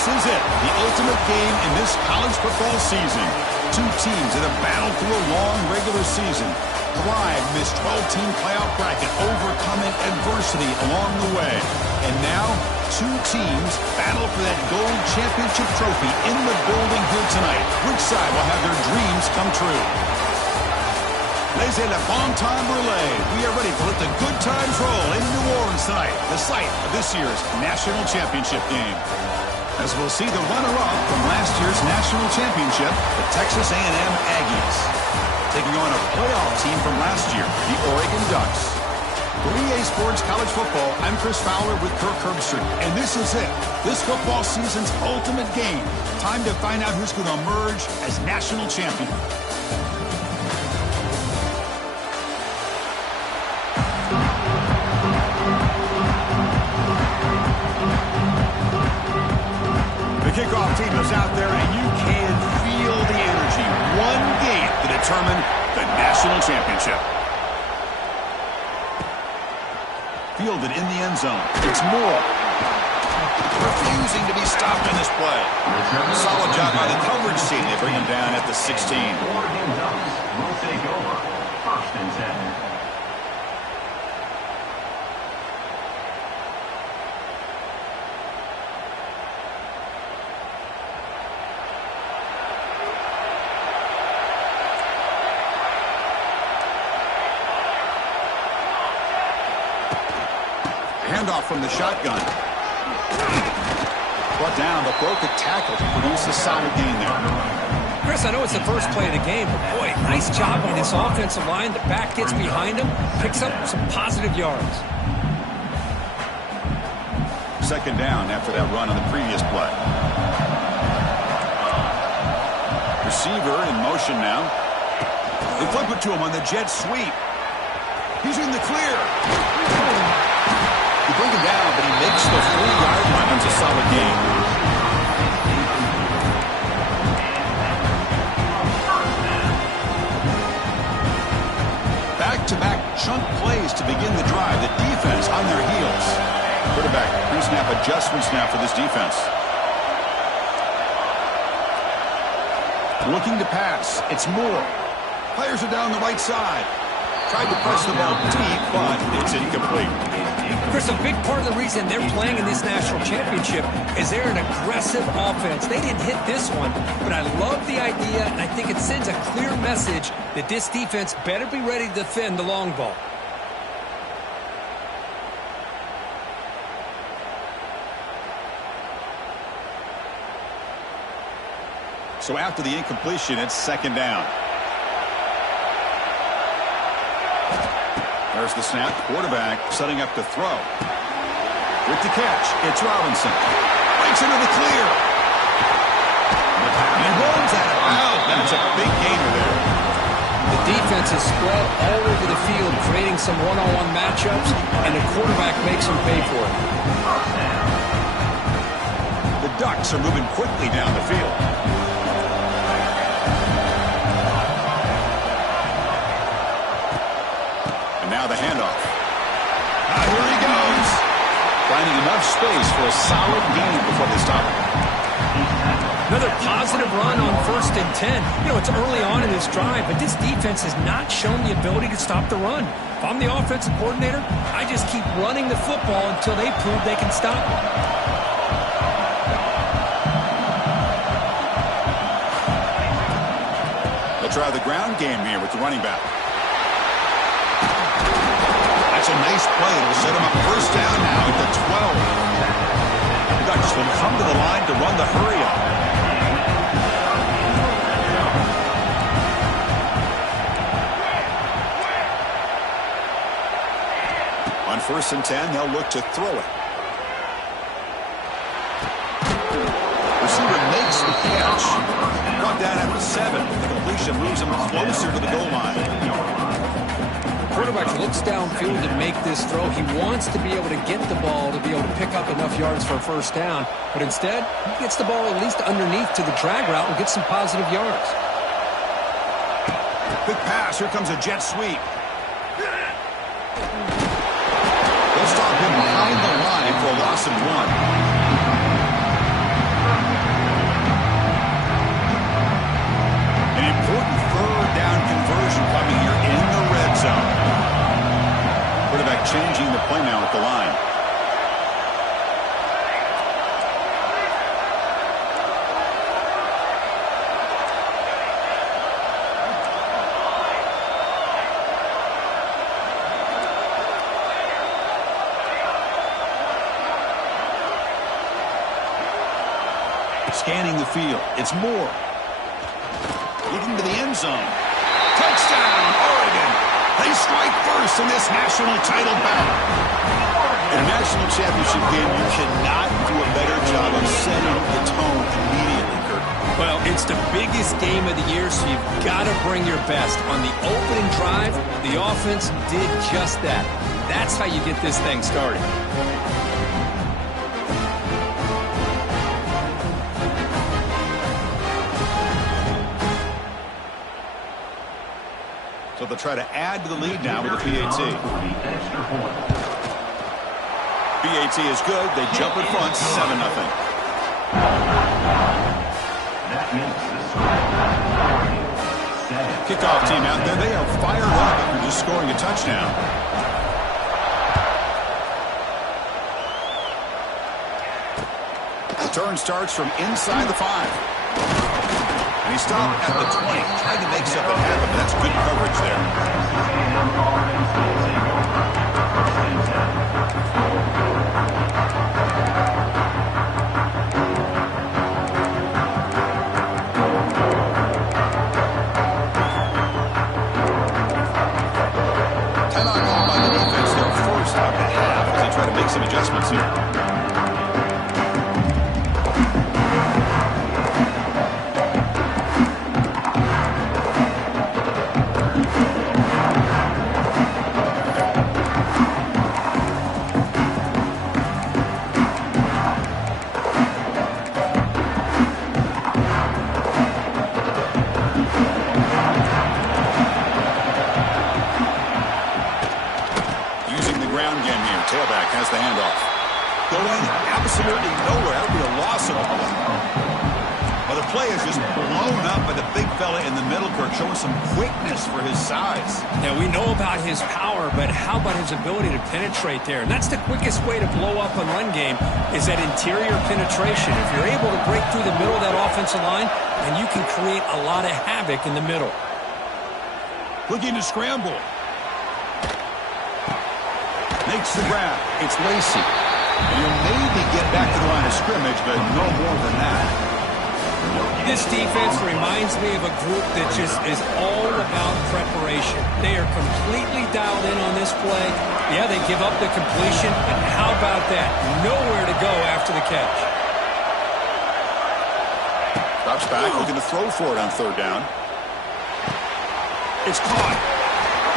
This is it, the ultimate game in this college football season. Two teams that have battled through a long regular season, thrived in this 12-team playoff bracket, overcoming adversity along the way. And now, two teams battle for that gold championship trophy in the building here tonight. Which side will have their dreams come true? Laissez le bon temps brûler. We are ready to let the good times roll in New Orleans tonight, the site of this year's national championship game. As we'll see the runner-up from last year's national championship, the Texas A&M Aggies, taking on a playoff team from last year, the Oregon Ducks. For EA Sports College Football, I'm Chris Fowler with Kirk Herbstreit, and this is it, this football season's ultimate game. Time to find out who's going to emerge as national champion. The kickoff team is out there, and you can feel the energy. One game to determine the national championship. Fielded in the end zone. It's Moore. Refusing to be stopped in this play. Solid job by the coverage team. They bring him down at the 16. Oregon Ducks will take over. 1st and 10. Handoff from the shotgun. Brought down, but broke a tackle to produce a solid gain there. Chris, I know it's the first play of the game, but boy, nice job on this offensive line. The back gets behind him, picks up some positive yards. 2nd down after that run on the previous play. Receiver in motion now. They flip it to him on the jet sweep. He's in the clear. They bring him down, but he makes the 3-yard line. It's a solid gain. Back-to-back chunk plays to begin the drive. The defense on their heels. Quarterback pre-snap adjustments now for this defense. Looking to pass. It's Moore. Players are down the right side. Tried to press the ball deep, but it's incomplete. Chris, a big part of the reason they're playing in this national championship is they're an aggressive offense. They didn't hit this one, but I love the idea, and I think it sends a clear message that this defense better be ready to defend the long ball. So after the incompletion, it's 2nd down. There's the snap. Quarterback setting up to throw. With the catch, it's Robinson. Breaks into the clear. And he runs at it. Wow, that's a big gainer there. The defense is spread all over the field, creating some one-on-one matchups, and the quarterback makes them pay for it. The Ducks are moving quickly down the field. Now the handoff. Here he goes. Finding enough space for a solid gain before they stop him. Another positive run on 1st and 10. You know, it's early on in this drive, but this defense has not shown the ability to stop the run. If I'm the offensive coordinator, I just keep running the football until they prove they can stop it. They'll try the ground game here with the running back. That's a nice play. It'll set him up 1st down now at the 12. The Ducks will come to the line to run the hurry-up. On 1st and 10, they'll look to throw it. Receiver makes the catch. Brought down at the 7. The completion moves him closer to the goal line. Quarterback looks downfield to make this throw. He wants to be able to get the ball to be able to pick up enough yards for a 1st down. But instead, he gets the ball at least underneath to the drag route and gets some positive yards. Big pass. Here comes a jet sweep. They'll stop him behind the line for a loss of 1. changing the play now at the line. Scanning the field. It's Moore. Looking to the end zone. Touchdown, Oregon. They strike first in this national title battle. In a national championship game, you cannot do a better job of setting the tone immediately, Kirk. Well, it's the biggest game of the year, so you've got to bring your best. On the opening drive, the offense did just that. That's how you get this thing started. So they'll try to add to the lead now with the PAT. PAT is good. They jump in front, 7-0. Kickoff team out there. They are fired up after just scoring a touchdown. The turn starts from inside the 5. And he stopped at the 20, trying to make something happen, but that's good coverage there. Timeout call by the defense there first of the half as they try to make some adjustments here. Tailback has the handoff. Going absolutely nowhere. That would be a loss of a play. Well, the play is just blown up by the big fella in the middle, Kirk, showing some quickness for his size. Now, we know about his power, but how about his ability to penetrate there? And that's the quickest way to blow up a run game is that interior penetration. If you're able to break through the middle of that offensive line, then you can create a lot of havoc in the middle. Looking to scramble. Makes the grab. It's Lacey. And he'll maybe get back to the line of scrimmage, but no more than that. This defense reminds me of a group that just is all about preparation. They are completely dialed in on this play. Yeah, they give up the completion, but how about that? Nowhere to go after the catch. Drops back, looking to throw for it on third down. It's caught.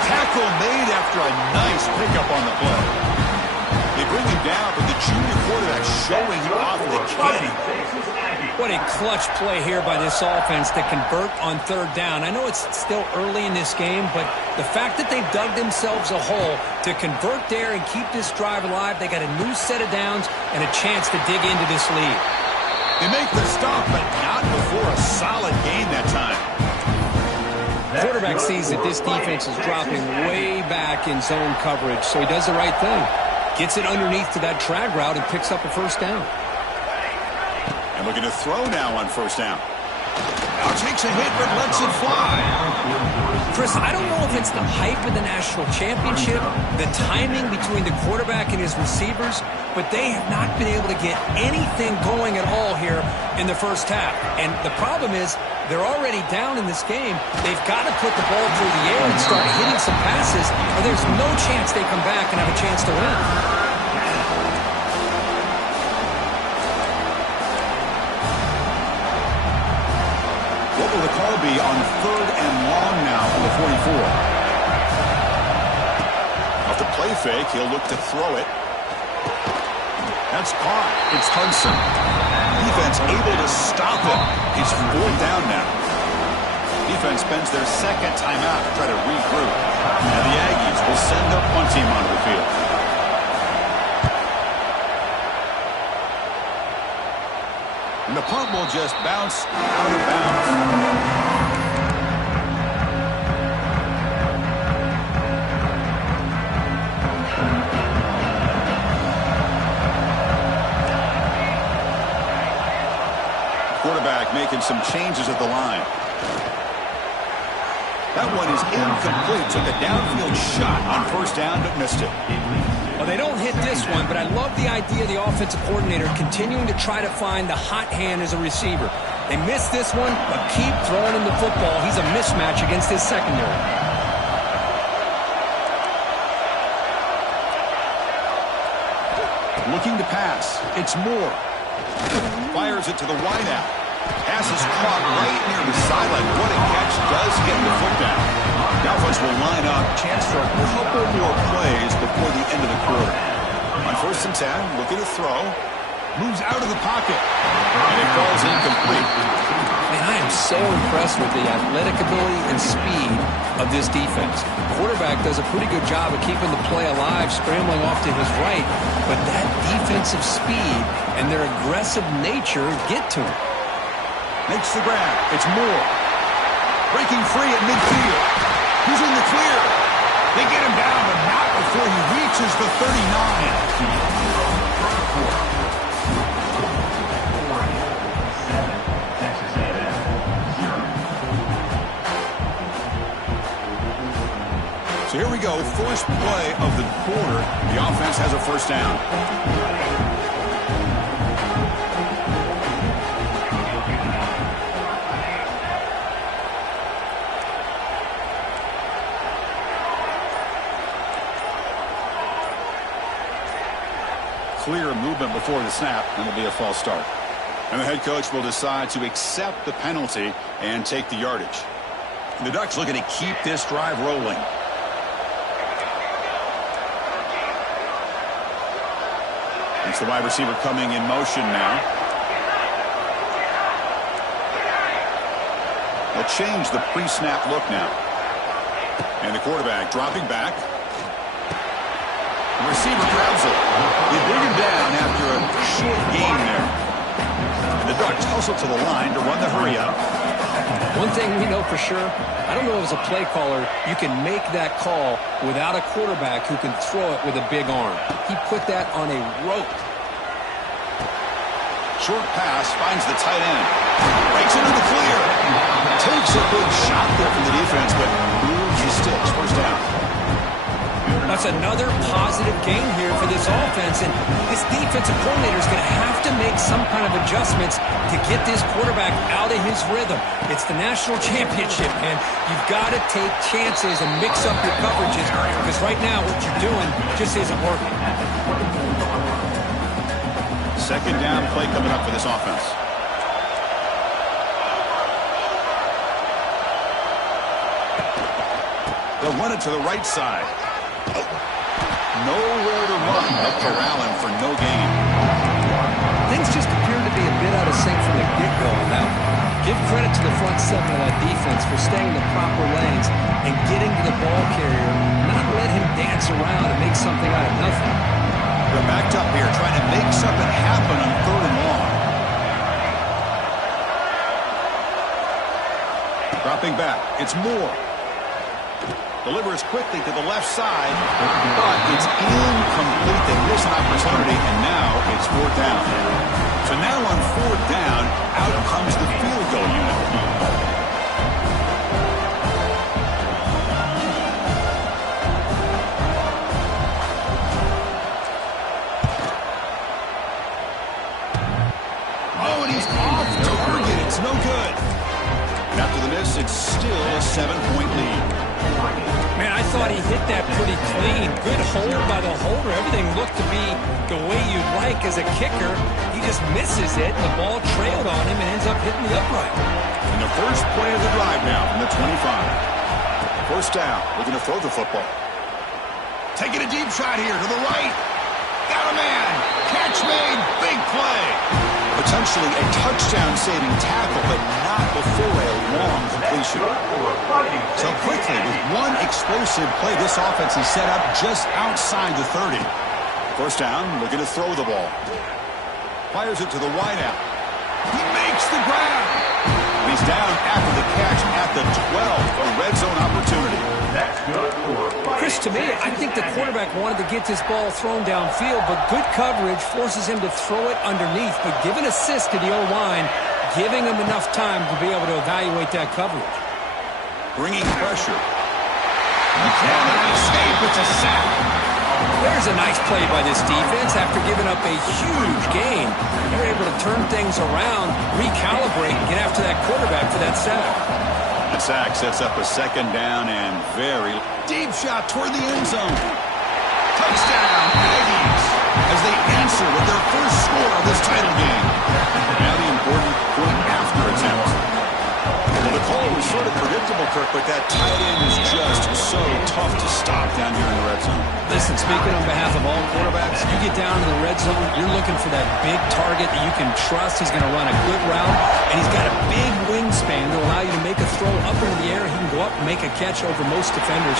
Tackle made after a nice pickup on the play. They bring him down, but the junior quarterback showing him off the cannon. What a clutch play here by this offense to convert on third down. I know it's still early in this game, but the fact that they've dug themselves a hole to convert there and keep this drive alive, they got a new set of downs and a chance to dig into this lead. They make the stop, but not before a solid gain that time. Quarterback sees that this defense is dropping way back in zone coverage, so he does the right thing. Gets it underneath to that drag route and picks up a first down. And looking to throw now on first down. Now takes a hit, but lets it fly. Chris, I don't know if it's the hype of the national championship, the timing between the quarterback and his receivers, but they have not been able to get anything going at all here in the first half. And the problem is, they're already down in this game. They've got to put the ball through the air and start hitting some passes, or there's no chance they come back and have a chance to win. What will the call be on third and long now on the 44? Off the play fake, he'll look to throw it. That's caught. It's Hudson. Defense able to stop him. He's fourth down now. Defense spends their second timeout to try to regroup. And the Aggies will send a punt team onto the field. And the punt will just bounce out of bounds. quarterback making some changes at the line. That one is incomplete. Took a downfield shot on first down, but missed it. Well, they don't hit this one, but I love the idea of the offensive coordinator continuing to try to find the hot hand as a receiver. They missed this one, but keep throwing him the football. He's a mismatch against his secondary. Looking to pass. It's Moore. Fires it to the wideout. Pass is caught right near the sideline. What a catch. Does get the foot down. Now folks will line up. Chance for a couple more plays before the end of the quarter. On 1st and 10, looking to throw. Moves out of the pocket. And it falls incomplete. Man, I am so impressed with the athletic ability and speed of this defense. The quarterback does a pretty good job of keeping the play alive, scrambling off to his right. But that defensive speed and their aggressive nature get to him. Makes the grab. It's Moore. Breaking free at midfield. He's in the clear. They get him down, but not before he reaches the 39. So here we go, first play of the quarter. The offense has a first down. Clear movement before the snap, and it'll be a false start. And the head coach will decide to accept the penalty and take the yardage. The Ducks looking to keep this drive rolling. It's the wide receiver coming in motion now. They'll change the pre-snap look now. And the quarterback dropping back. The receiver grabs it. They bring him down after a short gain there. And the Ducks hustle to the line to run the hurry up. One thing we know for sure, I don't know as a play caller, you can make that call without a quarterback who can throw it with a big arm. He put that on a rope. Short pass, finds the tight end. Breaks into the clear. Takes a big shot there from the defense, but moves the sticks. First down. That's another positive game here for this offense, and this defensive coordinator is going to have to make some kind of adjustments to get this quarterback out of his rhythm. It's the national championship, man. You've got to take chances and mix up your coverages, because right now what you're doing just isn't working. Second down play coming up for this offense. They'll run it to the right side. Nowhere to run. They'll corral him for no gain. Things just appear to be a bit out of sync from the get-go. Now, give credit to the front seven of that defense for staying in the proper lanes and getting to the ball carrier, not let him dance around and make something out of nothing. They're backed up here, trying to make something happen on 3rd and long. Dropping back. It's Moore. Delivers quickly to the left side, but it's incomplete. They miss an opportunity, and now it's 4th down. So now on 4th down, out comes the field goal unit. It's no good. And after the miss, it's still a 7-point lead. Man, I thought he hit that pretty clean. Good hold by the holder. Everything looked to be the way you'd like as a kicker. He just misses it, and the ball trailed on him and ends up hitting the upright. And the first play of the drive now from the 25. First down. Looking to throw the football. Taking a deep shot here to the right. Got a man. Catch made. Big play. Potentially a touchdown-saving tackle, but not before a long completion. So quickly, with one explosive play, this offense is set up just outside the 30. First down, looking to throw the ball. Fires it to the wideout. He makes the grab. And he's down after the catch at the 12, a red zone opportunity. That's good for Chris, to me, I think the quarterback wanted to get this ball thrown downfield, but good coverage forces him to throw it underneath. But give an assist to the O-line. giving him enough time to be able to evaluate that coverage. Bringing pressure. And an escape. It's a sack. There's a nice play by this defense. After giving up a huge gain, they're able to turn things around, recalibrate, and get after that quarterback for that sack. The sack sets up a second down and very deep shot toward the end zone. Touchdown, Aggies, as they answer with their first score of this title game. Now the important point after attempt. Well, the call was sort of predictable, Kirk, but that tight end is just so tough to stop down here in the red zone. Listen, speaking on behalf of all quarterbacks, you get down in the red zone, you're looking for that big target that you can trust. He's going to run a good route, and he's got a big wingspan to allow you to make a throw up into the air. He can go up and make a catch over most defenders.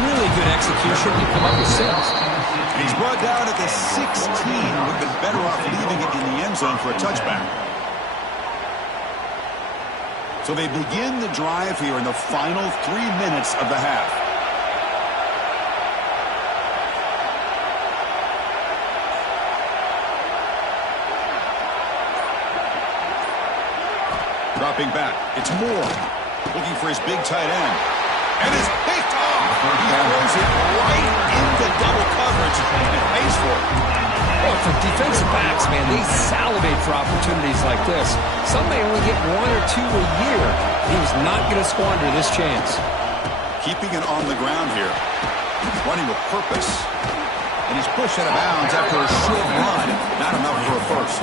Really good execution. You come up with 6. He's brought down at the 16. Would have been better off leaving it in the end zone for a touchback. So they begin the drive here in the final 3 minutes of the half. Dropping back, it's Moore. Looking for his big tight end. And it's picked off. He throws it right into double coverage and pays for it. Well, for defensive backs, man, they salivate for opportunities like this. Some may only get 1 or 2 a year. He was not going to squander this chance. Keeping it on the ground here. Running with purpose. And he's pushed out of bounds after a short run. Not enough for a first.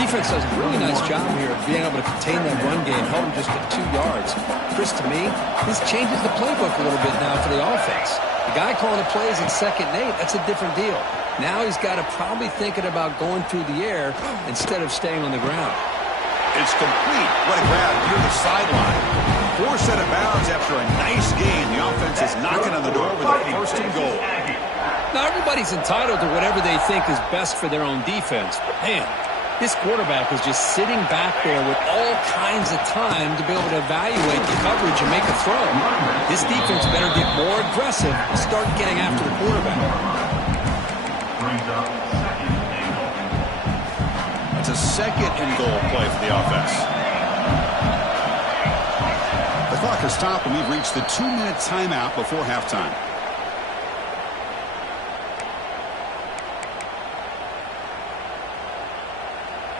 Defense does a really nice job here of being able to contain that run game, held him just at 2 yards. Chris, to me, this changes the playbook a little bit now for the offense. The guy calling the plays in 2nd and 8, that's a different deal. Now he's got to probably thinking about going through the air instead of staying on the ground. It's complete. What a grab near the sideline. 4 set of bounds after a nice gain. The offense is knocking on the door with a 1st and goal. Now everybody's entitled to whatever they think is best for their own defense. But man, this quarterback is just sitting back there with all kinds of time to be able to evaluate the coverage and make a throw. This defense better get more aggressive and start getting after the quarterback. It's a 2nd and goal play for the offense. The clock has stopped and we've reached the 2-minute timeout before halftime.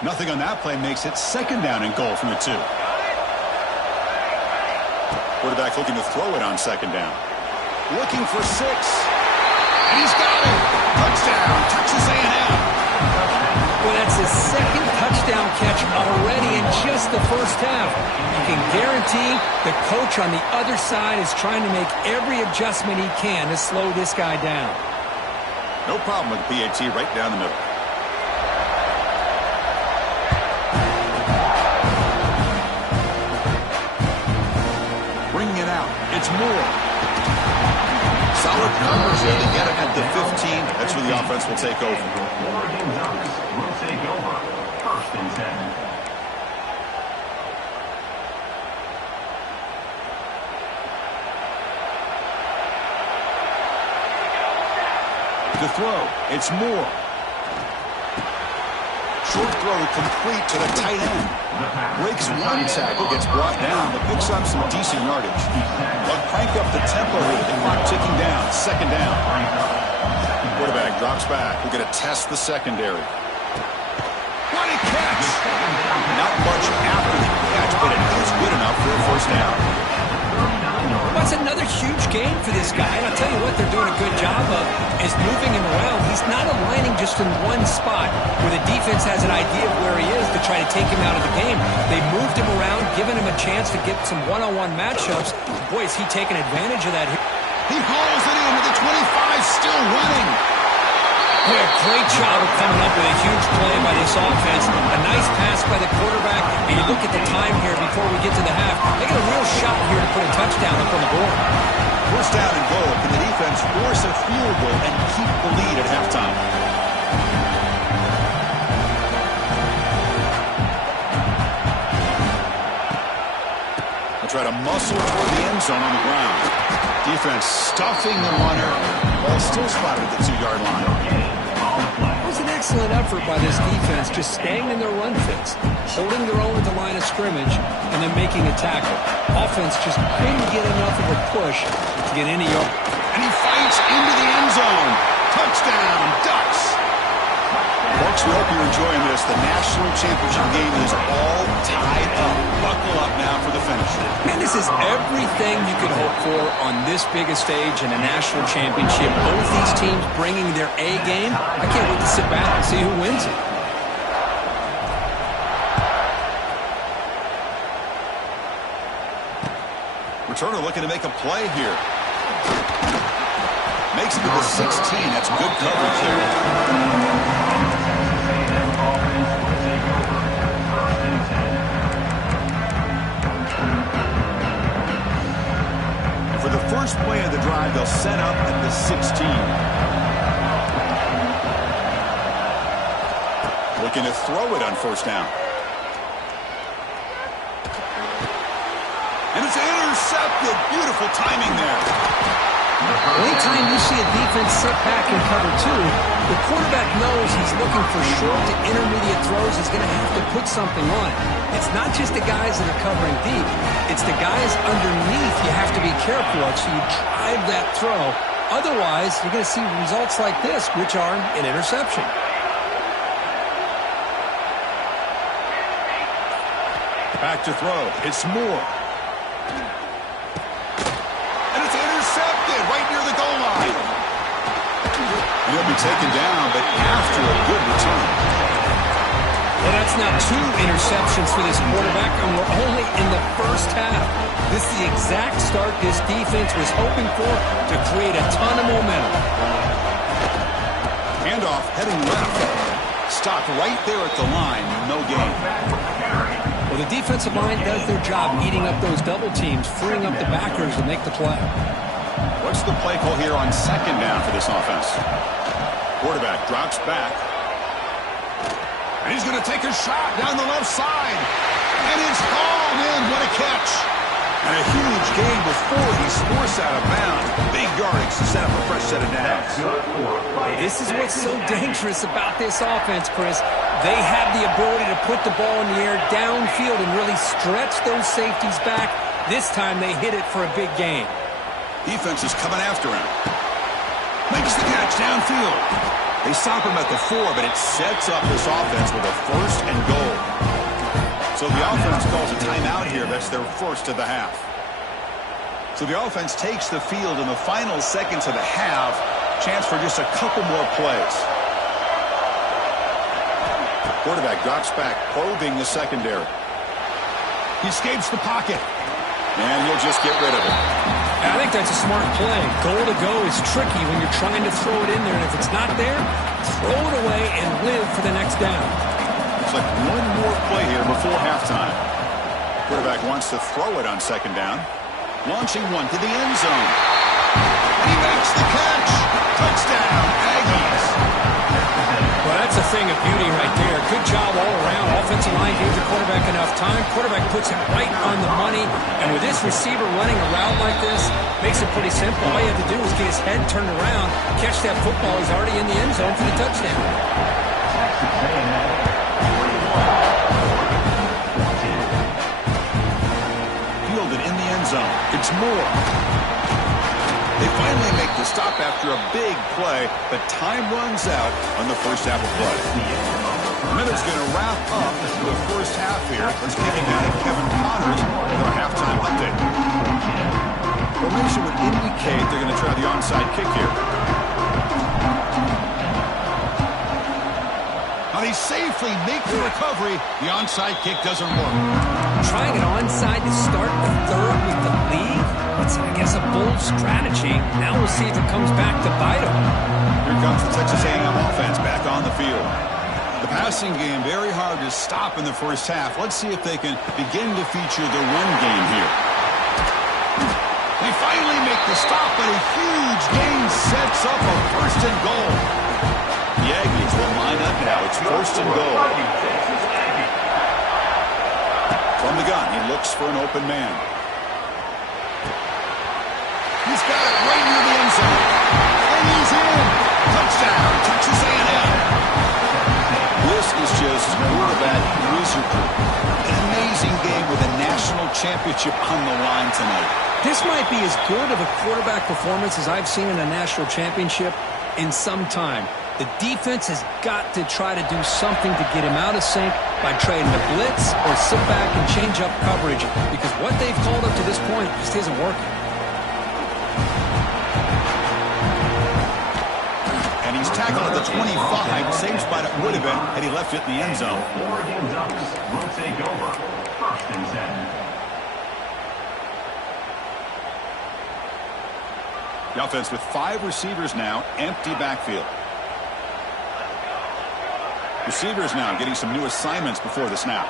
Nothing on that play makes it 2nd down and goal from the 2. Quarterback looking to throw it on 2nd down. Looking for 6. And he's got it. Touchdown. Texas A&M. Well, that's his 2nd touchdown catch already in just the first half. You can guarantee the coach on the other side is trying to make every adjustment he can to slow this guy down. No problem with PAT right down the middle. It's Moore. Solid numbers here to get him at the 15. That's where the offense will take over. Oregon Ducks will take over. 1st and 10. To throw, it's Moore. Short throw complete to the tight end. Breaks 1 tackle, gets brought down, but picks up some decent yardage. They'll crank up the tempo here. The clock ticking down. 2nd down. Quarterback drops back. We're going to test the secondary. What a catch! Not much after the catch, but it is good enough for a 1st down. That's another huge game for this guy. And I'll tell you what they're doing a good job of is moving him around. He's not aligning just in one spot where the defense has an idea of where he is to try to take him out of the game. They moved him around, giving him a chance to get some one-on-one matchups. Boy, is he taking advantage of that here. He hauls it in with the 25, still running. Boy, a great job of coming up with a huge play by this offense. A nice pass by the quarterback. And you look at the time here before we get to the half. They get a real shot here to put a touchdown up on the board. 1st down and goal. Can the defense force a field goal and keep the lead at halftime? They'll try to muscle toward the end zone on the ground. Defense stuffing the runner. Ball still spotted at the 2-yard line. It was an excellent excellent effort by this defense, just staying in their run fits, holding their own at the line of scrimmage, and then making a tackle. Offense just couldn't get enough of a push to get any yard. And he fights into the end zone. Touchdown, Ducks. Folks, we hope you're enjoying this. The national championship game is all tied up. Buckle up now for the finish. And this is everything you could hope for on this biggest stage in a national championship. Both these teams bringing their A game. I can't wait to sit back and see who wins it. Returner looking to make a play here. Makes it to the 16. That's good coverage there. For the first play of the drive, they'll set up at the 16. Looking to throw it on first down. And it's intercepted. Beautiful timing there. Anytime you see a defense sit back and cover two, the quarterback knows he's looking for short to intermediate throws. He's going to have to put something on it. It's not just the guys that are covering deep. It's the guys underneath you have to be careful of, so you drive that throw. Otherwise, you're going to see results like this, which are an interception. Back to throw. It's Moore. And it's intercepted right near the goal line. And he'll be taken down, but after a good return. Well, that's now 2 interceptions for this quarterback, and we're only in the first half. This is the exact start this defense was hoping for to create a ton of momentum. Handoff heading left. Stopped right there at the line. No gain. Well, the defensive line does their job eating up those double teams, freeing up the backers to make the play. What's the play call here on second down for this offense? Quarterback drops back. And he's going to take a shot down the left side. And it's hauled in. What a catch. And a huge gain before he's forced out of bounds. Big yardage to set up a fresh set of downs. This is what's so dangerous about this offense, Chris. They have the ability to put the ball in the air downfield and really stretch those safeties back. This time they hit it for a big gain. Defense is coming after him. Makes the catch downfield. They stop him at the 4, but it sets up this offense with a first and goal. So the offense calls a timeout here. That's their first of the half. So the offense takes the field in the final seconds of the half. Chance for just a couple more plays. Quarterback drops back, probing the secondary. He escapes the pocket. And he'll just get rid of it. I think that's a smart play. Goal to go is tricky when you're trying to throw it in there, and if it's not there, throw it away and live for the next down. Looks like one more play here before halftime. Quarterback wants to throw it on second down. Launching one to the end zone. And he makes the catch. Touchdown, Aggies. Well, that's a thing of beauty right there. Good job all around. Offensive line gave the quarterback enough time. Quarterback puts it right on the money. And with this receiver running a route like this, makes it pretty simple. All you have to do is get his head turned around, catch that football. He's already in the end zone for the touchdown. Fielded in the end zone. It's Moore. They finally make the stop after a big play, but time runs out on the first half of play. Miller's going to wrap up the first half here. Let's kick it down to Kevin Connors with our halftime update. Formation would indicate they're going to try the onside kick here. Now they safely make the recovery. The onside kick doesn't work. Trying an onside to start the third with the lead? It's, I guess, a bold strategy. Now we'll see if it comes back to bite them. Here comes the Texas A&M offense back on the field. The passing game very hard to stop in the first half. Let's see if they can begin to feature the run game here. They finally make the stop, but a huge gain sets up a first and goal. The Aggies will line up now. It's first and goal. From the gun, he looks for an open man. He's got it right near the end zone. And he's in. Touchdown, Texas A&M. championship on the line tonight. This might be as good of a quarterback performance as I've seen in a national championship in some time. The defense has got to try to do something to get him out of sync by trading the blitz or sit back and change up coverage, because what they've called up to this point just isn't working. And he's tackled at the 25, same spot it would have been had he left it in the end zone. Oregon Ducks will take over. 1st and 10. The offense with 5 receivers now, empty backfield. Receivers now getting some new assignments before the snap.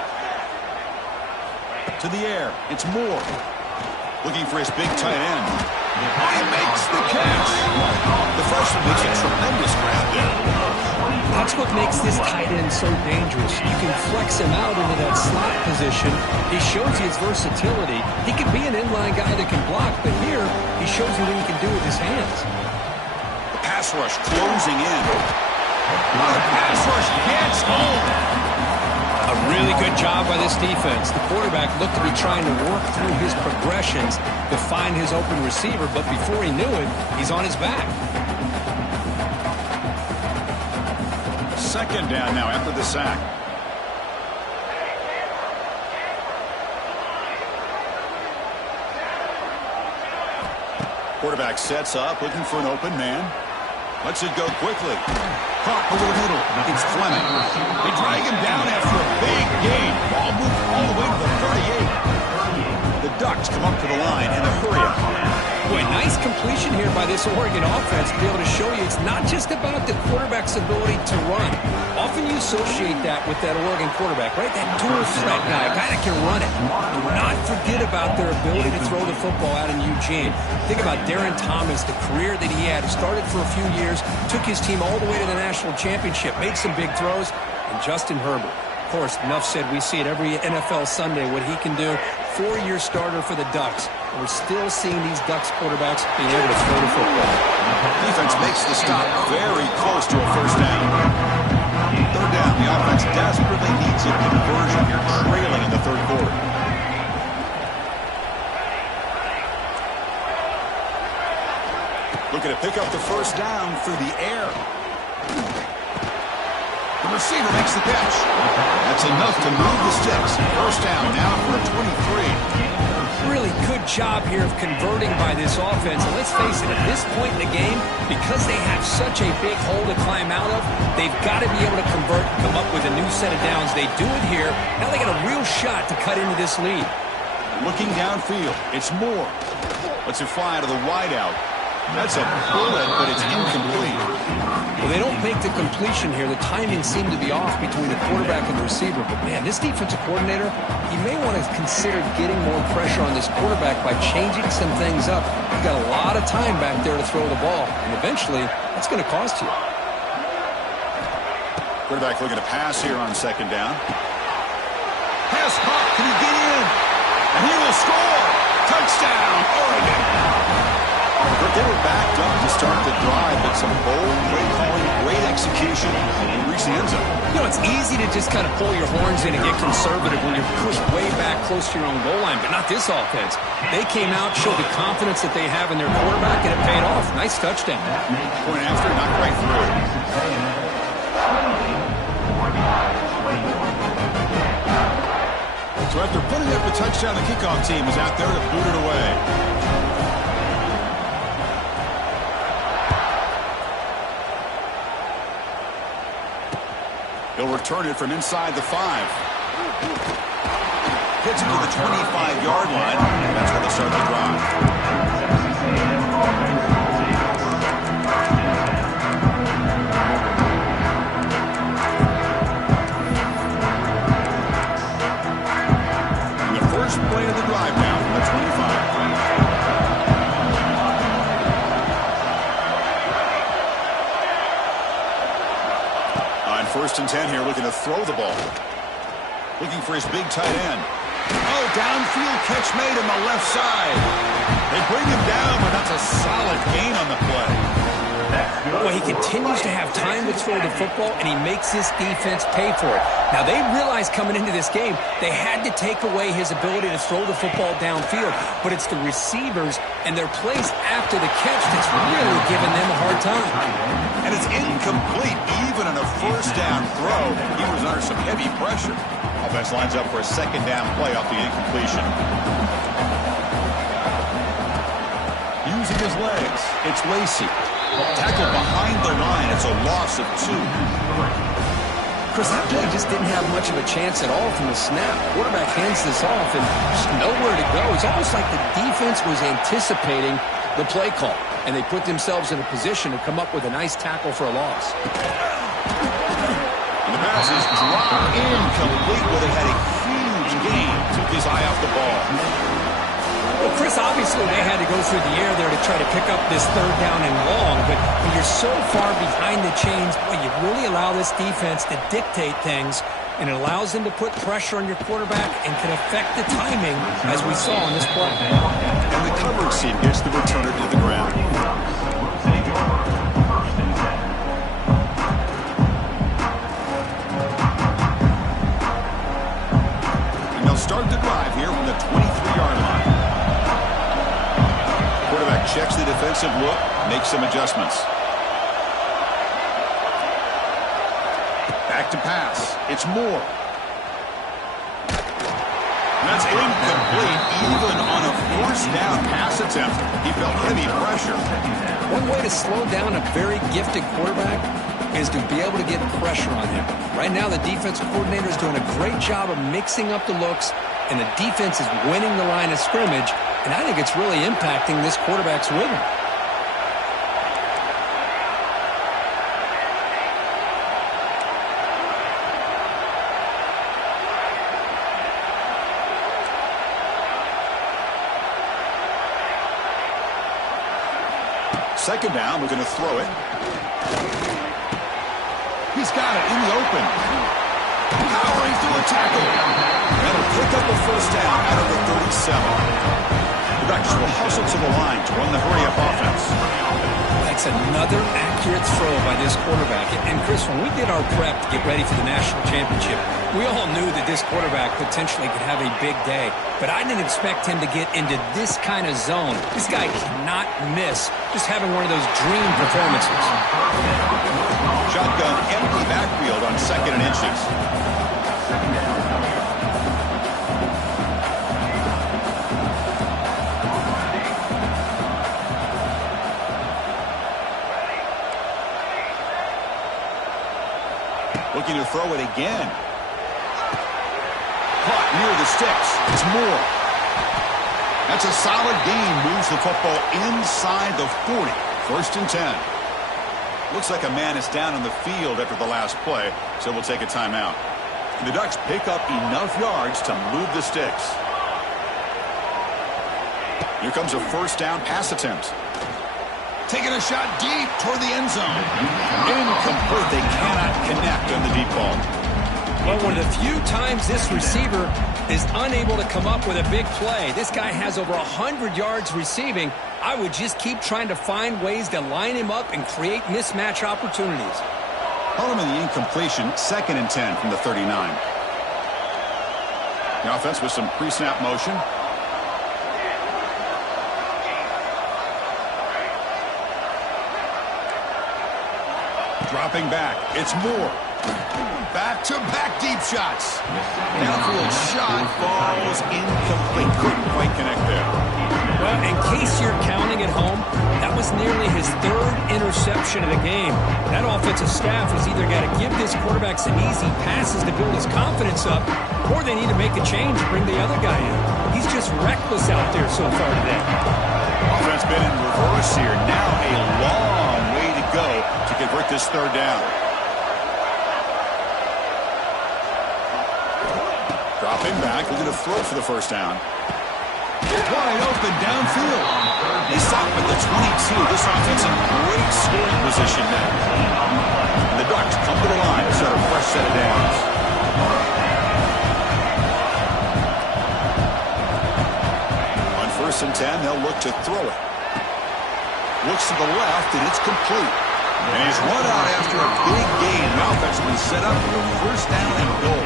To the air, it's Moore. Looking for his big tight end. He makes the catch. The freshman makes a tremendous grab there. That's what makes this tight end so dangerous. You can flex him out into that slot position. He shows you his versatility. He can be an inline guy that can block, but here he shows you what he can do with his hands. The pass rush closing in. The pass rush gets home. A really good job by this defense. The quarterback looked to be trying to work through his progressions to find his open receiver, but before he knew it, he's on his back. 2nd down now after the sack. Quarterback sets up, looking for an open man. Lets it go quickly. Caught over the middle. It's Fleming. They drag him down after a big gain. Ball moved all the way to the 38. The Ducks come up to the line in a hurry-up. Boy, nice completion here by this Oregon offense to be able to show you it's not just about the quarterback's ability to run. Often you associate that with that Oregon quarterback, right? That dual threat guy, a guy that can run it. Do not forget about their ability to throw the football out in Eugene. Think about Darren Thomas, the career that he had. Started for a few years, took his team all the way to the national championship, made some big throws, and Justin Herbert. Of course, enough said, we see it every NFL Sunday, what he can do. 4-year starter for the Ducks. We're still seeing these Ducks quarterbacks being able to throw the football. Defense makes the stop very close to a 1st down. 3rd down, the offense desperately needs a conversion here, trailing in the 3rd quarter. Looking to pick up the 1st down through the air. The receiver makes the catch. That's enough to move the sticks. 1st down now for a 23. Really good job here of converting by this offense. And let's face it, at this point in the game, because they have such a big hole to climb out of, they've got to be able to convert and come up with a new set of downs. They do it here. Now they got a real shot to cut into this lead. Looking downfield, it's Moore. Lets it fly to the wideout. That's a bullet, but it's incomplete. Well, they don't make the completion here. The timing seemed to be off between the quarterback and the receiver. But, man, this defensive coordinator, he may want to consider getting more pressure on this quarterback by changing some things up. You've got a lot of time back there to throw the ball, and eventually that's going to cost you. Quarterback looking to pass here on 2nd down. Pass caught. Can he get in? And he will score. Touchdown, Oregon. They were backed up to start the drive, but some bold play calling, great execution, and reach the end zone. You know, it's easy to just kind of pull your horns in and get conservative when you're pushed way back close to your own goal line, but not this offense. They came out, showed the confidence that they have in their quarterback, and it paid off. Nice touchdown. Point after, not right through. So after putting up a touchdown, the kickoff team is out there to boot it away. He'll return it from inside the 5. Gets it to the 25-yard line. That's where they'll start the drive. And the first play of the drive now from the 25. On 1st and 10 here, looking to throw the ball. Looking for his big tight end. Oh, downfield catch made on the left side. They bring him down, but that's a solid gain on the play. Well, he continues to have time to throw the football, and he makes his defense pay for it. Now, they realized coming into this game they had to take away his ability to throw the football downfield, but it's the receivers and their plays after the catch that's really giving them a hard time. And it's incomplete, even on a first down throw. He was under some heavy pressure. Offense lines up for a second down play off the incompletion. Using his legs, it's Lacy. Tackled behind the line. It's a loss of 2. Chris, that play just didn't have much of a chance at all from the snap. Quarterback hands this off and just nowhere to go. It's almost like the defense was anticipating the play call, and they put themselves in a position to come up with a nice tackle for a loss. And the pass is dropped incomplete where they had a huge gain. Took his eye off the ball. Well, Chris, obviously they had to go through the air there to try to pick up this third down and long, but when you're so far behind the chains, boy, you really allow this defense to dictate things, and it allows them to put pressure on your quarterback and can affect the timing, as we saw in this play. And the coverage team gets the returner to the ground. And they'll start the drive here from the 23-yard line. Quarterback checks the defensive look, makes some adjustments. Back to pass. It's Moore. And that's incomplete, even on a first down pass attempt. He felt heavy pressure. One way to slow down a very gifted quarterback is to be able to get pressure on him. Right now, the defensive coordinator is doing a great job of mixing up the looks, and the defense is winning the line of scrimmage, and I think it's really impacting this quarterback's rhythm. Second down, we're going to throw it. He's got it in the open. Powering through a tackle. That'll pick up a first down out of the 37. The Ducks will hustle to the line to run the hurry-up offense. That's another accurate throw by this quarterback. And Chris, when we did our prep to get ready for the national championship, we all knew that this quarterback potentially could have a big day. But I didn't expect him to get into this kind of zone. This guy cannot miss just having one of those dream performances. Shotgun empty backfield on 2nd and inches. Looking to throw it again. Caught near the sticks. It's Moore. That's a solid gain. Moves the football inside the 40. 1st and 10. Looks like a man is down on the field after the last play, so we'll take a timeout. The Ducks pick up enough yards to move the sticks. Here comes a first down pass attempt. Taking a shot deep toward the end zone. Incomplete. They cannot connect on the deep ball. Well, one of the few times this receiver is unable to come up with a big play. This guy has over 100 yards receiving. I would just keep trying to find ways to line him up and create mismatch opportunities. Holloman the incompletion, 2nd and 10 from the 39. The offense with some pre-snap motion. Dropping back, it's Moore. Back-to-back deep shots. Downfield shot falls incomplete. Couldn't quite connect there. Well, in case you're counting at home, that was nearly his 3rd interception of the game. That offensive staff has either got to give this quarterback some easy passes to build his confidence up, or they need to make a change to bring the other guy in. He's just reckless out there so far today. Offense been in reverse here. Now a long way to go to convert this 3rd down. Dropping back, looking to throw for the first down. Wide open downfield. They stop at the 22. This offense in great scoring position now. And the Ducks come to the line to start a fresh set of downs. On 1st and 10, they'll look to throw it. Looks to the left, and it's complete. And he's run out after a big gain. The offense has been set up for a first down and goal.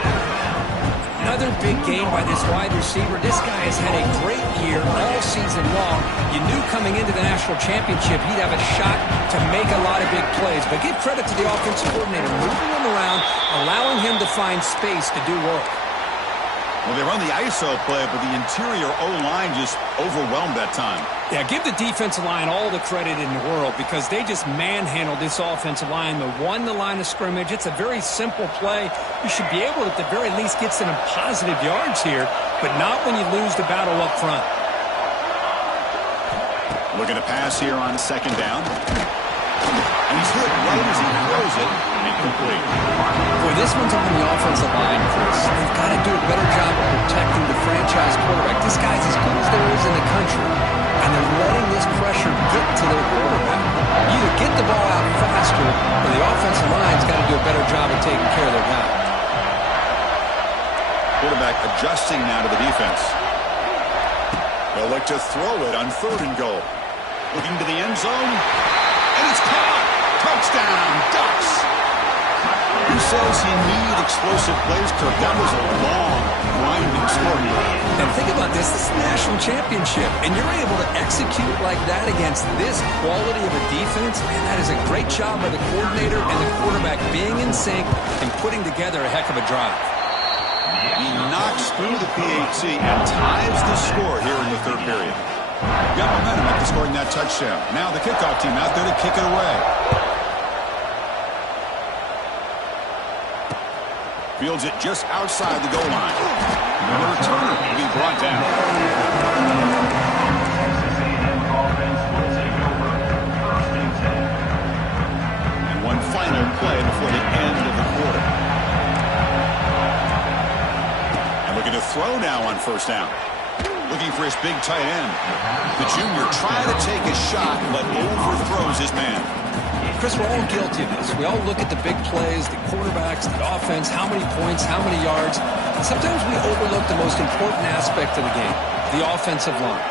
Another big gain by this wide receiver. This guy has had a great year all season long. You knew coming into the national championship he'd have a shot to make a lot of big plays. But give credit to the offensive coordinator, moving him around, allowing him to find space to do work. Well, they run the ISO play, but the interior O-line just overwhelmed that time. Yeah, give the defensive line all the credit in the world because they just manhandled this offensive line. They won the line of scrimmage. It's a very simple play. You should be able to, at the very least, get some positive yards here, but not when you lose the battle up front. Looking to pass here on second down. And he's hit right as he throws it. Incomplete. Boy, this one's on the offensive line, Chris. They've got to do a better job of protecting the franchise quarterback. This guy's as good as there is in the country, and they're letting this pressure get to their quarterback. Either get the ball out faster, or the offensive line's got to do a better job of taking care of their guy. Quarterback adjusting now to the defense. They'll look to throw it on third and goal. Looking to the end zone, and it's caught. Touchdown, Ducks. Who says he needed explosive plays, Kirk? That was a long, grinding story. And think about this. This is the national championship, and you're able to execute like that against this quality of a defense. Man, that is a great job by the coordinator and the quarterback being in sync and putting together a heck of a drive. He knocks through the PAT and ties the score here in the third period. Got momentum after scoring that touchdown. Now the kickoff team out there to kick it away. Fields it just outside the goal line. And the returner will be brought down. And one final play before the end of the quarter. And looking to throw now on first down. Looking for his big tight end. The junior trying to take a shot, but overthrows his man. Chris, we're all guilty of this. We all look at the big plays, the quarterbacks, the offense, how many points, how many yards. And sometimes we overlook the most important aspect of the game, the offensive line.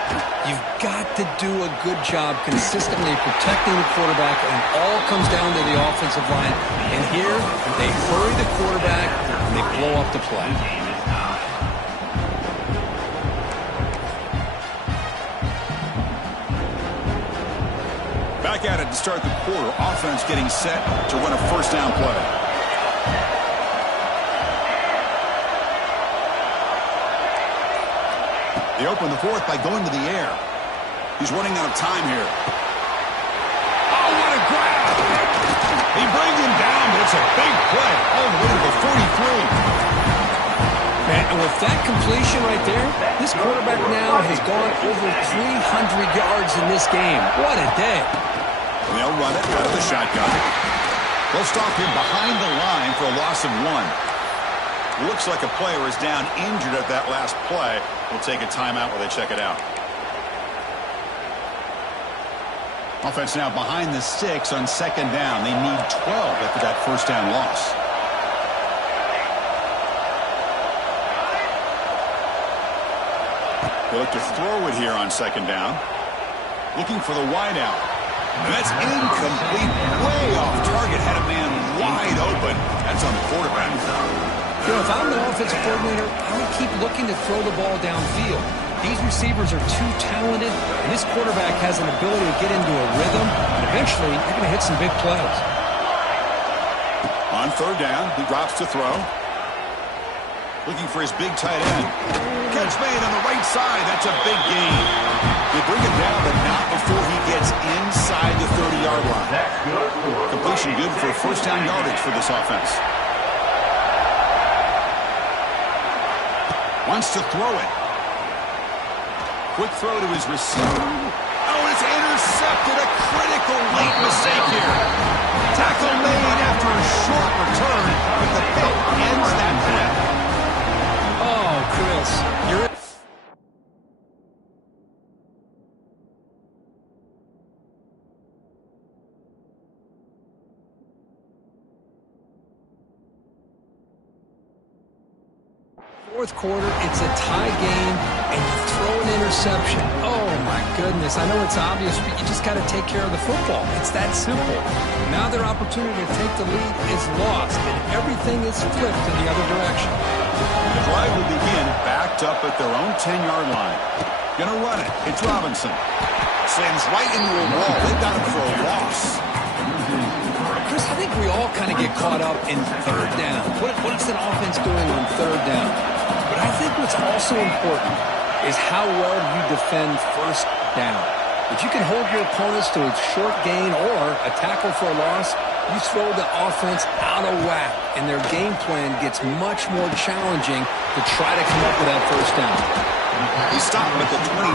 You've got to do a good job consistently protecting the quarterback, and it all comes down to the offensive line. And here, they hurry the quarterback, and they blow up the play. Back at it to start the quarter. Offense getting set to run a first down play. They open the fourth by going to the air. He's running out of time here. Oh, what a grab! He brings him down, but it's a big play all the way to the 43. And with that completion right there, this quarterback now has gone over 300 yards in this game. What a day. They'll run it out of the shotgun. They'll stop him behind the line for a loss of 1. Looks like a player is down injured at that last play. We'll take a timeout while they check it out. Offense now behind the 6 on second down. They need 12 after that first down loss. They look to throw it here on second down. Looking for the wide out. And that's incomplete, way off target. Had a man wide open. That's on the quarterback. You know, if I'm the offensive coordinator, I would keep looking to throw the ball downfield. These receivers are too talented, and this quarterback has an ability to get into a rhythm, and eventually you're going to hit some big plays. On third down, he drops to throw. Looking for his big tight end. Catch made on the right side. That's a big gain. They bring him down, but not before he gets inside the 30-yard line. Completion good for first down yardage for this offense. Wants to throw it. Quick throw to his receiver. Oh, it's intercepted. A critical late mistake here. Tackle made after a short return, but the pick ends that play. Oh, Chris, you're... fourth quarter, it's a tie game, and you throw an interception. Oh, my goodness. I know it's obvious, but you just got to take care of the football. It's that simple. Now their opportunity to take the lead is lost, and everything is flipped in the other direction. The drive will begin backed up at their own 10-yard line. Gonna run it. It's Robinson. Slams right into a wall. They've got him for a loss. Chris, I think we all kind of get caught up in third down. What is that offense doing on third down? But I think what's also important is how well you defend first down. If you can hold your opponents to a short gain or a tackle for a loss, you throw the offense out of whack, and their game plan gets much more challenging to try to come up with that first down. He stopped at the 22.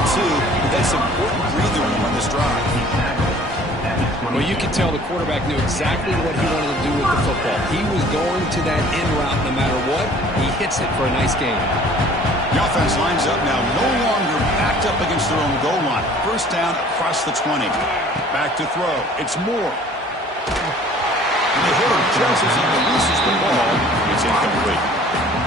That's important breather room on this drive. Well, you can tell the quarterback knew exactly what he wanted to do with the football. He was going to that in route no matter what. He hits it for a nice gain. The offense lines up now, no longer backed up against their own goal line. First down across the 20. Back to throw. It's Moore. And they hit him just as he releases the ball. It's incomplete.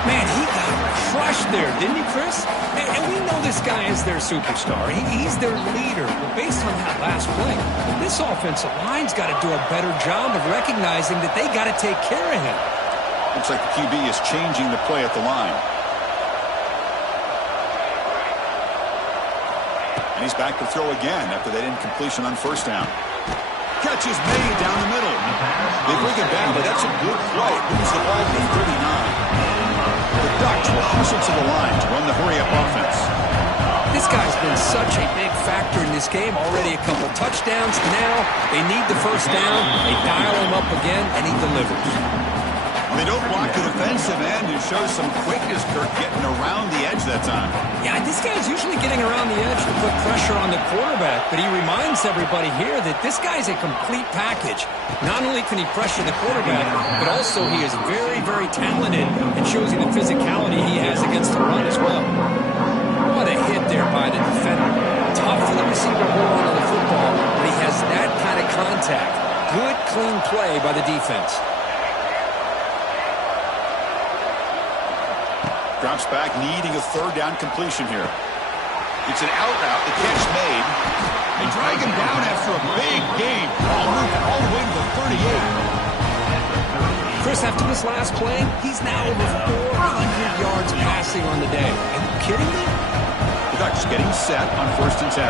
Man, he got crushed there, didn't he, Chris? And we know this guy is their superstar. He's their leader. But based on that last play, this offensive line's got to do a better job of recognizing that they got to take care of him. Looks like the QB is changing the play at the line. And he's back to throw again after that incompletion on first down. Catch is made down the middle. They bring it down, but that's a good play. Moves the ball to 39. The Ducks will hustle to the line to run the hurry-up offense. This guy's been such a big factor in this game. Already a couple touchdowns. Now they need the first down. They dial him up again, and he delivers. They don't block the defensive end. It shows some quickness, Kirk, getting around the edge that time. Yeah, this guy's usually getting around the edge to put pressure on the quarterback, but he reminds everybody here that this guy's a complete package. Not only can he pressure the quarterback, but also he is very, very talented and shows you the physicality he has against the run as well. What a hit there by the defender. Tough for the receiver to hold on to the football, but he has that kind of contact. Good, clean play by the defense. Drops back, needing a third down completion here. It's an out route, the catch made. They drag him down after a big gain. Ball moved all the way to the 38. Chris, after this last play, he's now over 400 yards passing on the day. Are you kidding me? The Ducks getting set on 1st and 10.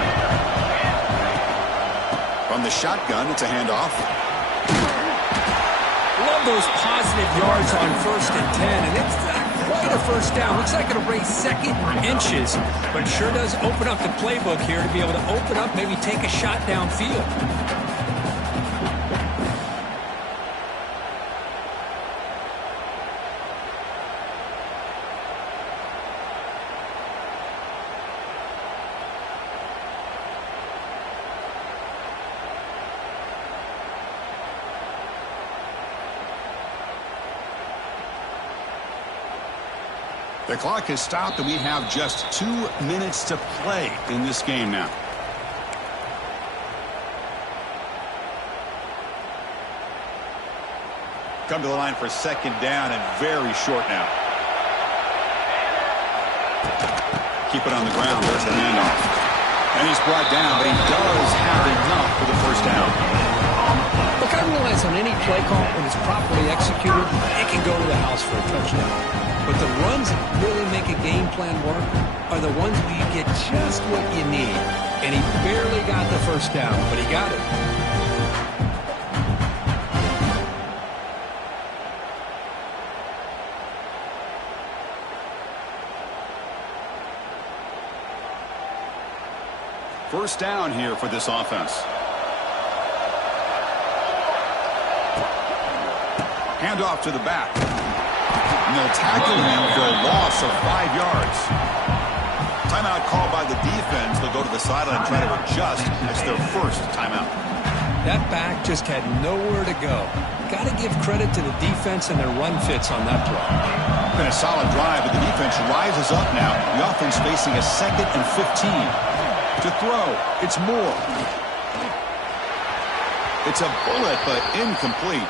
From the shotgun, it's a handoff. Love those positive yards on 1st and 10, and it's quite a first down. Looks like it'll raise second inches, but sure does open up the playbook here to be able to open up, maybe take a shot downfield. The clock has stopped, and we have just 2 minutes to play in this game now. Come to the line for second down and very short now. Keep it on the ground. There's the handoff. And he's brought down, but he does have enough for the first down. Look, I realize on any play call, when it's properly executed, it can go to the house for a touchdown. But the runs that really make a game plan work are the ones where you get just what you need. And he barely got the first down, but he got it. First down here for this offense. Handoff to the back. And they'll tackle him for a loss of 5 yards. Timeout called by the defense. They'll go to the sideline and try to adjust. That's their first timeout. That back just had nowhere to go. Got to give credit to the defense and their run fits on that play. Been a solid drive, but the defense rises up now. The offense facing a 2nd and 15. To throw, it's Moore. It's a bullet, but incomplete.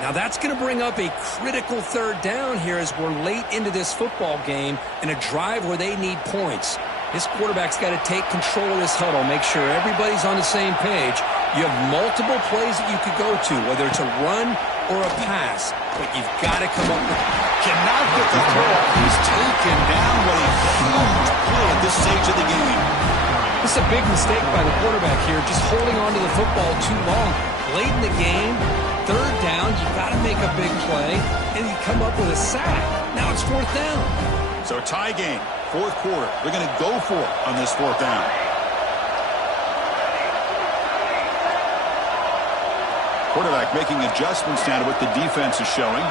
Now that's going to bring up a critical third down here as we're late into this football game in a drive where they need points. This quarterback's got to take control of this huddle, make sure everybody's on the same page. You have multiple plays that you could go to, whether it's a run or a pass, but you've got to come up with... Cannot get the throw. He's taken down. What a huge play at this stage of the game. This is a big mistake by the quarterback here, just holding on to the football too long. Late in the game, third down, you got to make a big play, and you come up with a sack. Now it's fourth down. So tie game, fourth quarter. They're going to go for it on this fourth down. Quarterback making adjustments now to what the defense is showing.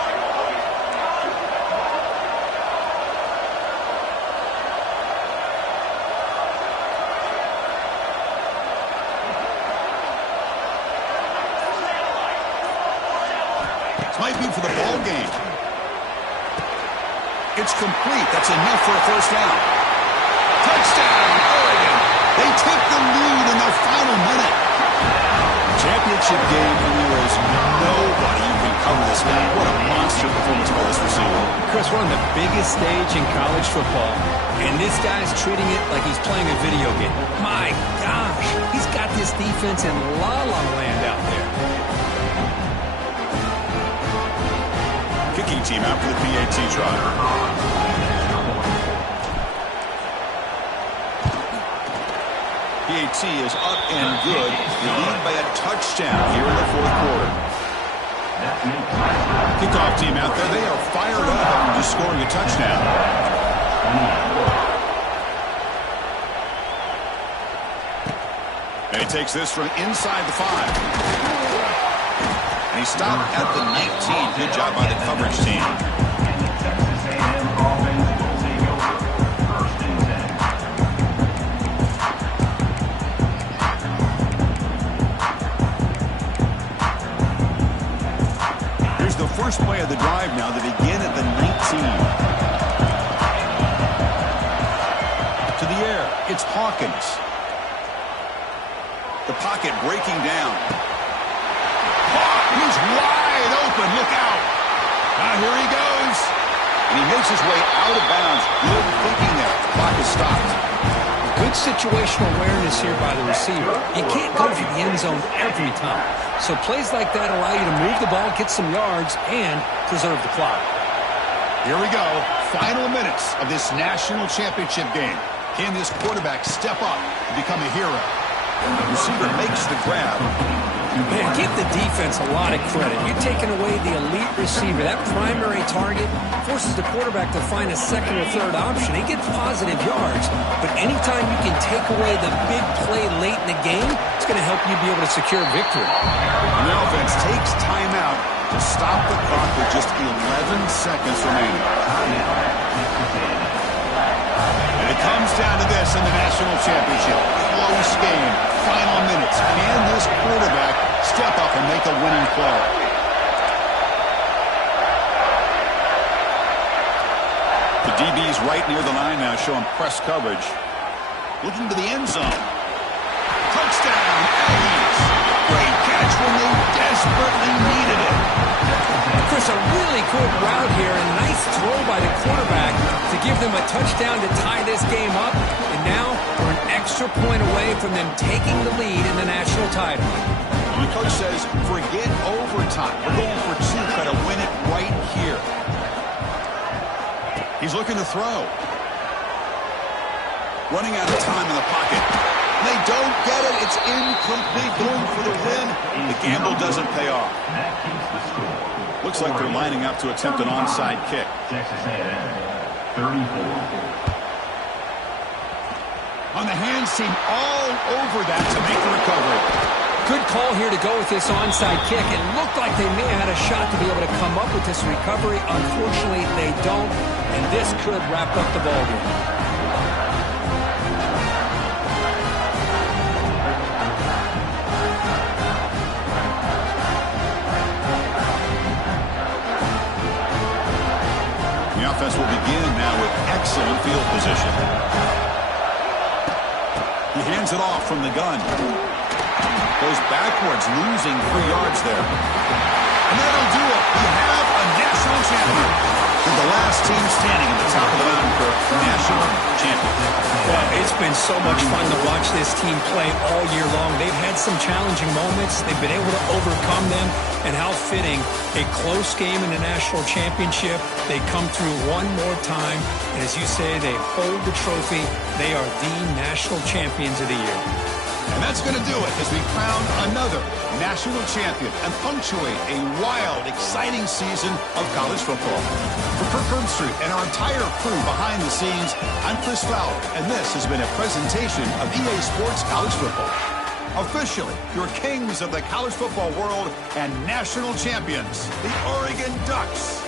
This might be for the ball game. It's complete. That's enough for a first down. Touchdown, Oregon. They take the lead in the final minute. Championship game, and there is nobody who can cover this guy. What a monster performance by this receiver. Chris, we're on the biggest stage in college football, and this guy's treating it like he's playing a video game. My gosh, he's got this defense in la-la land out there. Kicking team out for the PAT try. PAT is up and good. They lead by a touchdown here in the fourth quarter. Kickoff team out there. They are fired up after just scoring a touchdown. And he takes this from inside the 5. And he stopped at the 19. Good job by the coverage team. First play of the drive now. They begin at the 19. To the air, it's Hawkins. The pocket breaking down. He's wide open. Look out. Here he goes. And he makes his way out of bounds. Good thinking there. The clock is stopped. Good situational awareness here by the receiver. You can't go for the end zone every time. So plays like that allow you to move the ball, get some yards, and preserve the clock. Here we go. Final minutes of this national championship game. Can this quarterback step up and become a hero? The receiver makes the grab. Man, give the defense a lot of credit. You're taking away the elite receiver. That primary target forces the quarterback to find a second or third option. He gets positive yards, but anytime you can take away the big play late in the game, it's going to help you be able to secure victory. And the offense takes timeout to stop the clock with just 11 seconds remaining. And it comes down to this in the national championship. Close game, final minutes. Can this quarterback step up and make a winning play? The DB's right near the line now, showing press coverage. Looking to the end zone. Touchdown, Aggies. Great catch when they desperately needed it. Chris, a really good route here, and nice throw by the quarterback to give them a touchdown to tie this game up. And now we're an extra point away from them taking the lead in the national title. The coach says, forget overtime. We're going for 2, try to win it right here. He's looking to throw. Running out of time in the pocket. They don't get it. It's incomplete. Going for the win. The gamble doesn't pay off. Looks like they're lining up to attempt an onside kick. Texas A&M, 34. On the hands team all over that to make the recovery. Good call here to go with this onside kick. It looked like they may have had a shot to be able to come up with this recovery. Unfortunately, they don't, and this could wrap up the ballgame. The offense will begin now with excellent field position. He hands it off from the gun. Goes backwards, losing 3 yards there. And that'll do it. We have a national champion. And the last team standing at the top of the mountain for national champion. Well, it's been so much fun to watch this team play all year long. They've had some challenging moments. They've been able to overcome them. And how fitting, a close game in the national championship. They come through one more time. And as you say, they hold the trophy. They are the national champions of the year. And that's going to do it as we crown another national champion and punctuate a wild, exciting season of college football. For Kirk Herbstreit and our entire crew behind the scenes, I'm Chris Fowler, and this has been a presentation of EA Sports College Football. Officially, your kings of the college football world and national champions, the Oregon Ducks.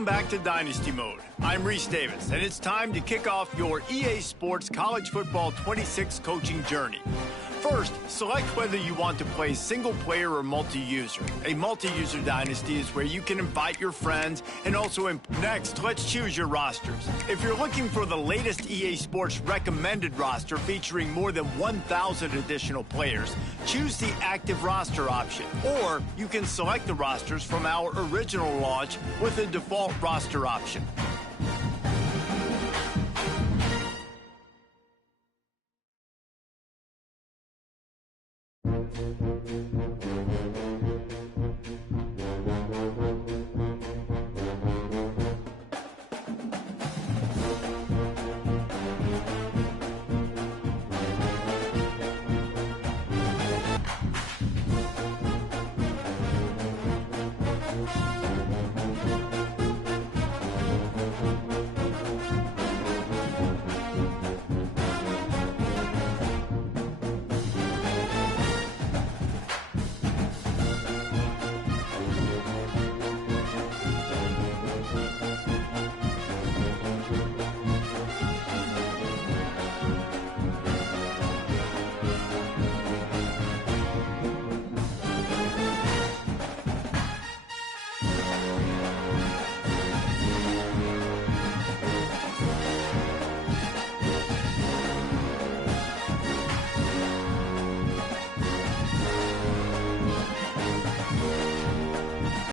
Welcome back to Dynasty Mode. I'm Reese Davis, and it's time to kick off your EA Sports College Football 26 coaching journey. First, select whether you want to play single-player or multi-user. A multi-user dynasty is where you can invite your friends and also Next, let's choose your rosters. If you're looking for the latest EA Sports recommended roster featuring more than 1,000 additional players, choose the active roster option. Or you can select the rosters from our original launch with a default roster option.